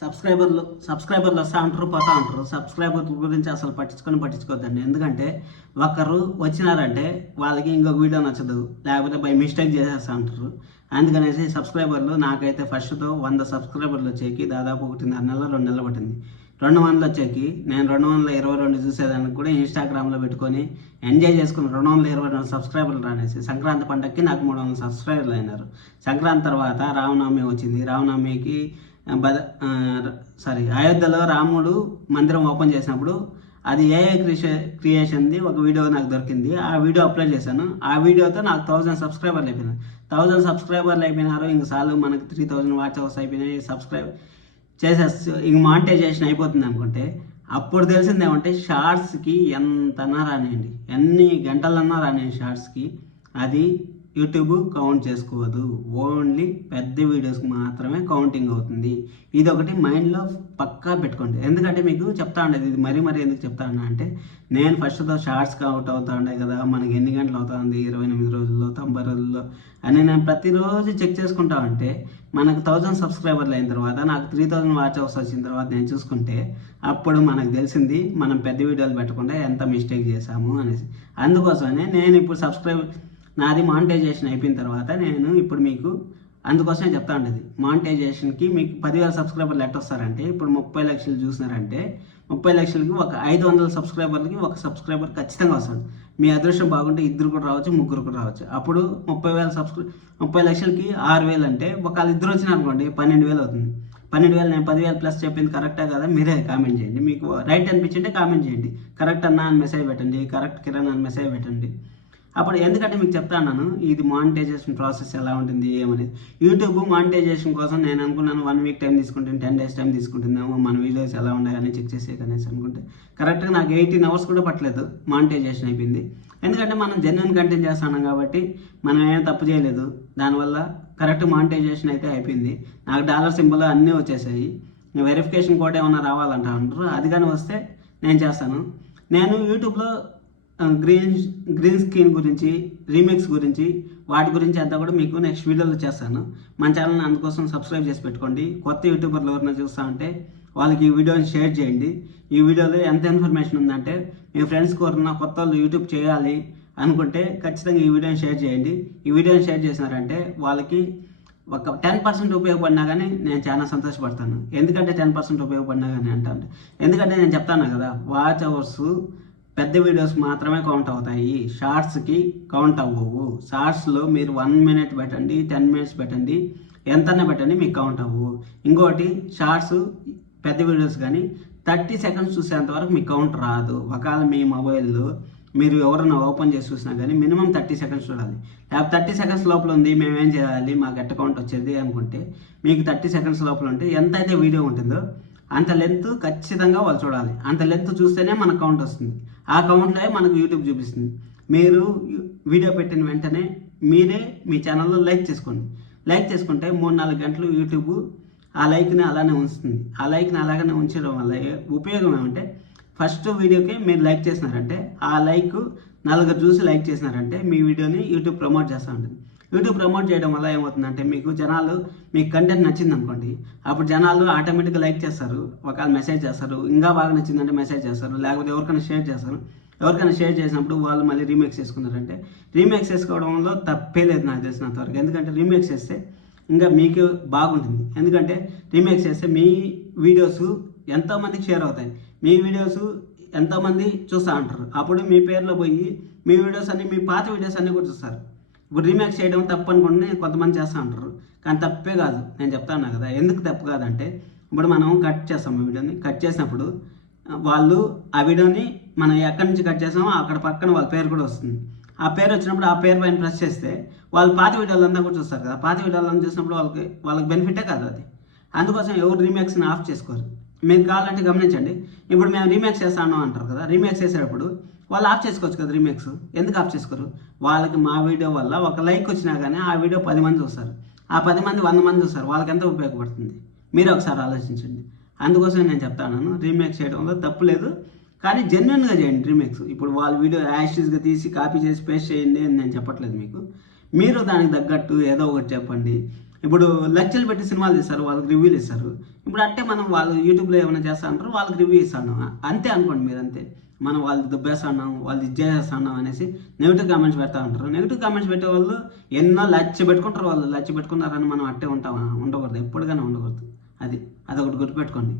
సబ్స్క్రైబర్లు వస్తా అంటారు, పోతా అంటారు. సబ్స్క్రైబర్ల గురించి అసలు పట్టించుకోవద్దండి. ఎందుకంటే ఒకరు వచ్చినారంటే వాళ్ళకి ఇంకొక వీడియో నచ్చదు, లేకపోతే బై మిస్టేక్ చేసేస్తా అంటారు. అందుకనేసి సబ్స్క్రైబర్లు నాకైతే ఫస్ట్తో 100 సబ్స్క్రైబర్లు వచ్చేకి దాదాపు 1.5 నెల 2 నెలలు పట్టింది. 200 వచ్చేకి నేను 222 చూసేదానికి కూడా ఇన్స్టాగ్రామ్లో పెట్టుకొని ఎంజాయ్ చేసుకుని 222 సబ్స్క్రైబర్లు రానేసి సంక్రాంతి పండగకి నాకు 300 సబ్స్క్రైబర్లు అయినారు. సంక్రాంతి తర్వాత రామనవమి వచ్చింది. రామనవమికి అయోధ్యలో రాముడు మందిరం ఓపెన్ చేసినప్పుడు అది ఏఐ క్రియేషన్ది ఒక వీడియో నాకు దొరికింది. ఆ వీడియో అప్లోడ్ చేశాను. ఆ వీడియోతో నాకు 1000 సబ్స్క్రైబర్లు అయిపోయినారు. 1000 సబ్స్క్రైబర్లు అయిపోయినారు. ఇంక చాలు మనకు 3000 వాచ్ అవర్స్ అయిపోయినాయి. సబ్స్క్రైబ్ చేసేస్తే ఇంక మానిటైజేషన్ అయిపోతుంది అనుకుంటే అప్పుడు తెలిసిందేమంటే షార్ట్స్కి ఎంతన్నా రానియండి, ఎన్ని గంటలన్నా రానియండి షార్ట్స్కి అది యూట్యూబ్ కౌంట్ చేసుకోవద్దు. ఓన్లీ పెద్ద వీడియోస్కి మాత్రమే కౌంటింగ్ అవుతుంది. ఇది ఒకటి మైండ్లో పక్కా పెట్టుకోండి. ఎందుకంటే మీకు చెప్తా ఉండేది ఇది మరీ ఎందుకు చెప్తా ఉన్నా అంటే నేను ఫస్ట్తో షార్ట్స్ కౌంట్ అవుతా ఉండే కదా, మనకి ఎన్ని గంటలు అవుతుంది 28 రోజుల్లో 90 రోజుల్లో అని నేను ప్రతిరోజు చెక్ చేసుకుంటా ఉంటే మనకు 1000 సబ్స్క్రైబర్లు అయిన తర్వాత నాకు 3000 వాచ్ అవర్స్ వచ్చిన తర్వాత నేను చూసుకుంటే అప్పుడు మనకు తెలిసింది మనం పెద్ద వీడియోలు పెట్టకుండా ఎంత మిస్టేక్ చేశాము అనేసి. అందుకోసమే నేను ఇప్పుడు నాది మానిటైజేషన్ అయిపోయిన తర్వాత నేను ఇప్పుడు మీకు అందుకోసమే చెప్తా ఉండేది మానిటైజేషన్కి మీకు 10,000 సబ్స్క్రైబర్లు ఎట్ట వస్తారంటే ఇప్పుడు 30 లక్షలు చూసినారంటే 30 లక్షలకి ఒక 500 సబ్స్క్రైబర్లకి ఒక సబ్స్క్రైబర్ ఖచ్చితంగా వస్తాడు. మీ అదృష్టం బాగుంటే 2 కూడా రావచ్చు, 3 కూడా రావచ్చు. అప్పుడు 30 లక్షలకి 6,000 అంటే ఒకవేళ 2 వచ్చినారనుకోండి 12,000 అవుతుంది. 12,000 నేను 10,000 ప్లస్ చెప్పింది కరెక్టా కదా మీరే కామెంట్ చేయండి. మీకు రైట్ అనిపించింటే కామెంట్ చేయండి. కరెక్ట్ అన్నా అని మెసేజ్ పెట్టండి, కరెక్ట్ కిరణ్ అని మెసేజ్ పెట్టండి. అప్పుడు ఎందుకంటే మీకు చెప్తా ఉన్నాను ఇది మానిటైజేషన్ ప్రాసెస్ ఎలా ఉంటుంది ఏమనేది. యూట్యూబ్ మానిటైజేషన్ కోసం నేను అనుకున్నాను 1 వీక్ టైం తీసుకుంటాను, 10 డేస్ టైం తీసుకుంటుందేమో మన వీడియోస్ ఎలా ఉన్నాయని చెక్ చేసే కనేసి అనుకుంటే కరెక్ట్గా నాకు 18 అవర్స్ కూడా పట్టలేదు మానిటైజేషన్ అయిపోయింది. ఎందుకంటే మనం జెన్యున్ కంటెంట్ చేస్తున్నాం కాబట్టి మనం ఏం తప్పు చేయలేదు. దానివల్ల కరెక్ట్ మానిటైజేషన్ అయితే అయిపోయింది. నాకు డాలర్ సింబల్ అన్నీ వచ్చేసాయి. వెరిఫికేషన్ కోడ్ ఏమన్నా రావాలంట అంటారు, అది కానీ వస్తే నేను చేస్తాను. నేను యూట్యూబ్లో గ్రీన్ స్క్రీన్ గురించి, రీమేక్స్ గురించి, వాటి గురించి అంతా కూడా మీకు నెక్స్ట్ వీడియోలో చేస్తాను. మన ఛానల్ని అందుకోసం సబ్స్క్రైబ్ చేసి పెట్టుకోండి. కొత్త యూట్యూబర్లు ఎవరైనా చూస్తా ఉంటే వాళ్ళకి ఈ వీడియోని షేర్ చేయండి. ఈ వీడియోలో ఎంత ఇన్ఫర్మేషన్ ఉందంటే మీ ఫ్రెండ్స్ కోరిన కొత్త వాళ్ళు యూట్యూబ్ చేయాలి అనుకుంటే ఖచ్చితంగా ఈ వీడియోని షేర్ చేయండి. ఈ వీడియోని షేర్ చేసినారంటే వాళ్ళకి ఒక 10% ఉపయోగపడినా కానీ నేను చాలా సంతోషపడతాను. ఎందుకంటే 10% ఉపయోగపడినా కానీ అంటాను. ఎందుకంటే నేను చెప్తాను కదా వాచ్ అవర్స్ పెద్ద వీడియోస్ మాత్రమే కౌంట్ అవుతాయి, షార్ట్స్కి కౌంట్ అవ్వవు. షార్ట్స్లో మీరు 1 మినిట్ పెట్టండి, 10 మినిట్స్ పెట్టండి, ఎంతన్నా పెట్టండి మీకు కౌంట్ అవ్వవు. ఇంకోటి షార్ట్స్ పెద్ద వీడియోస్ కానీ 30 సెకండ్స్ చూసేంత వరకు మీకు కౌంట్ రాదు. ఒకవేళ మీ మొబైల్లో మీరు ఎవరైనా ఓపెన్ చేసి చూసినా కానీ మినిమం 30 సెకండ్స్ చూడాలి. లేకపోతే 30 సెకండ్స్ లోపల ఉంది మేమేం చేయాలి మాకు ఎట్ట కౌంట్ వచ్చేది అనుకుంటే మీకు 30 సెకండ్స్ లోపల ఉంటే ఎంతైతే వీడియో ఉంటుందో అంత లెంత్ ఖచ్చితంగా వాళ్ళు చూడాలి. అంత లెంత్ చూస్తేనే మనకు కౌంట్ వస్తుంది. ఆ కౌంట్లో మనకు యూట్యూబ్ చూపిస్తుంది. మీరు వీడియో పెట్టిన వెంటనే మీరే మీ ఛానల్లో లైక్ చేసుకోండి. లైక్ చేసుకుంటే 3-4 గంటలు యూట్యూబ్ ఆ లైక్ని అలానే ఉంచుతుంది. ఆ లైక్ని అలాగనే ఉంచడం వల్ల ఉపయోగం ఏమంటే ఫస్ట్ వీడియోకి మీరు లైక్ చేసినారంటే ఆ లైక్ 4 చూసి లైక్ చేసినారంటే మీ వీడియోని యూట్యూబ్ ప్రమోట్ చేస్తూ ఉంటుంది. యూట్యూబ్ ప్రమోట్ చేయడం వల్ల ఏమవుతుందంటే మీకు జనాలు మీకు కంటెంట్ నచ్చింది అనుకోండి, అప్పుడు జనాలు ఆటోమేటిక్గా లైక్ చేస్తారు, ఒకవేళ మెసేజ్ చేస్తారు, ఇంకా బాగా నచ్చిందంటే మెసేజ్ చేస్తారు, లేకపోతే ఎవరికైనా షేర్ చేస్తారు. ఎవరికైనా షేర్ చేసినప్పుడు వాళ్ళు మళ్ళీ రీమేక్స్ చేసుకున్నారంటే రీమేక్స్ చేసుకోవడంలో తప్పే లేదు నాకు తెలిసినంతవరకు. ఎందుకంటే రీమేక్స్ చేస్తే ఇంకా మీకు బాగుంటుంది. ఎందుకంటే రీమేక్స్ చేస్తే మీ వీడియోస్ ఎంతోమందికి షేర్ అవుతాయి, మీ వీడియోస్ ఎంతోమంది చూస్తూ ఉంటారు. అప్పుడు మీ పేరులో పోయి మీ వీడియోస్ అన్నీ మీ పాత వీడియోస్ అన్నీ కూడా చూస్తారు. ఇప్పుడు రీమేక్స్ చేయడం తప్పు అనుకోండి కొంతమంది చేస్తూ ఉంటారు, కానీ తప్పే కాదు. నేను చెప్తాను కదా ఎందుకు తప్పు కాదంటే ఇప్పుడు మనం కట్ చేస్తాం వీడియోని, కట్ చేసినప్పుడు వాళ్ళు ఆ వీడియోని మనం ఎక్కడి నుంచి కట్ చేసామో అక్కడ పక్కన వాళ్ళ పేరు కూడా వస్తుంది. ఆ పేరు వచ్చినప్పుడు ఆ పేరు పైన ప్రెస్ చేస్తే వాళ్ళు పాత వీడియోలంతా కూడా చూస్తారు కదా. పాత వీడియోలను చూసినప్పుడు వాళ్ళకి బెనిఫిటే కాదు అది. అందుకోసం ఎవరు రీమేక్స్ని ఆఫ్ చేసుకోరు. మీరు కావాలంటే గమనించండి. ఇప్పుడు మేము రీమేక్స్ చేస్తాను అంటారు కదా, రీమేక్స్ చేసేటప్పుడు వాళ్ళు ఆఫ్ చేసుకోవచ్చు కదా రీమేక్స్. ఎందుకు ఆఫ్ చేసుకోరు? వాళ్ళకి మా వీడియో వల్ల ఒక లైక్ వచ్చినా కానీ ఆ వీడియో 10 మంది చూస్తారు, ఆ 10 మంది 100 మంది చూస్తారు, వాళ్ళకి ఎంత ఉపయోగపడుతుంది మీరు ఒకసారి ఆలోచించండి. అందుకోసం నేను చెప్తాను రీమేక్స్ చేయడంలో తప్పు లేదు, కానీ జెన్యున్గా చేయండి రీమేక్స్. ఇప్పుడు వాళ్ళ వీడియో యాషెస్గా తీసి కాపీ చేసి పేస్ట్ చేయండి అని నేను చెప్పట్లేదు మీకు. మీరు దానికి తగ్గట్టు ఏదో ఒకటి చెప్పండి. ఇప్పుడు లక్షలు పెట్టి సినిమాలు తీస్తారు, వాళ్ళకి రివ్యూలు ఇస్తారు. ఇప్పుడు అట్టే మనం వాళ్ళు యూట్యూబ్లో ఏమైనా చేస్తా అంటారు, వాళ్ళకి రివ్యూ ఇస్తాను అంతే అనుకోండి మీరు. అంతే మనం వాళ్ళు దుబ్బేస్తున్నాం, వాళ్ళు ఇది చేసేస్తున్నాం అనేసి నెగిటివ్ కామెంట్స్ పెడతా ఉంటారు. నెగిటివ్ కామెంట్స్ పెట్టే వాళ్ళు ఎన్నో లచ్చ పెట్టుకుంటారు. వాళ్ళు లచ్చ పెట్టుకున్నారని మనం అట్టే ఉంటామా? ఉండకూడదు, ఎప్పటికైనా ఉండకూడదు. అదొకటి గుర్తుపెట్టుకోండి.